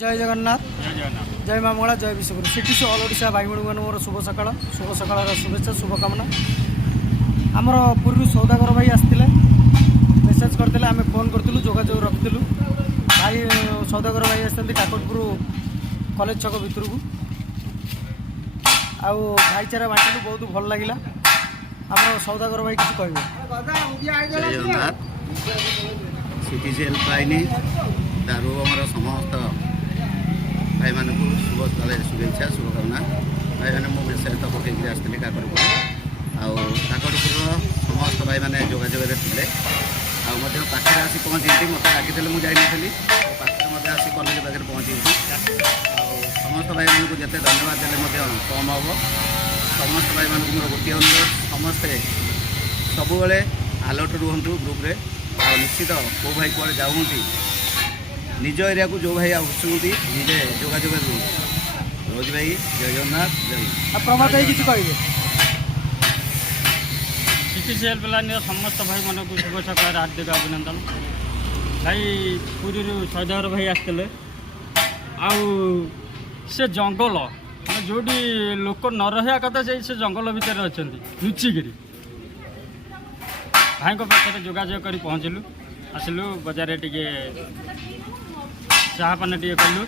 जय जगन्नाथ जय जगन्नाथ। जय माँ मंगला जय विश्वगुरु श्रीकृष्ण ऑल ओडिशा भाई भूणी मोर शुभ सकाळ शुभेच्छा शुभकामना। आमर पूर्व सौदागर भाई आसते मेसेज करते आम फोन करूँ जोगाजोग रखिलु भाई सौदागर भाई आसते काकटपुर कॉलेज छक भितर को आउ भाईचारा बांटिलु बहुत भल लगिला। आम सौदागर भाई किसी कह जय जगन्नाथ। सिटीसी हेल्पलाइन दारू आमर समस्त भाई मान शुभ शुभेच्छा शुभकामना। भाई मैंने मो मेसेज तो पकईक आसती काकटपुर आकटपुर समस्त भाई मैंने जोगाजोग थे पाखे आसी पहुँची मत डाकी मुझे जानी पाखे आसी कॉलेज पाखे पहुँची समस्त भाई मानक जिते धन्यवाद देने कम हम। समस्त भाई मानक मोर गोटे अनुरोध समस्ते सबुबले अलर्ट रुहतु ग्रुप्रे आ निश्चित को भाई कुआड़े जाऊँगी निज एरिया को जो भाई आसुँगी निजे जोगाजोग रोज भाई जय जगन्नाथ जय प्रभात भाई किसी कहे सिटीसी हेल्पलाइन समस्त भाई मन को शुभ सकाळ हार्दिक अभिनंदन। भाई पुरी सौदागर भाई आसते से जंगल जोटी लोक न रहा कथा से जंगल भितर अच्छा लुचिकी भाई पाखे जोगाजोग कर पहुँचलु आसलु बजार टे चाह पान टे कलु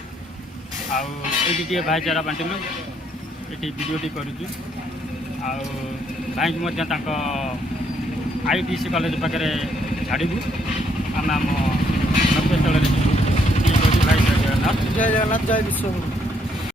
आईटी भाईचारा बांटिलु ये भिडियोटी करुचु भाई की आईटीसी कॉलेज पाखे छाड़ू आम आम लक्ष्यस्थल भाई जय जगन्नाथ जय जगन्नाथ जय विश्वगुरु।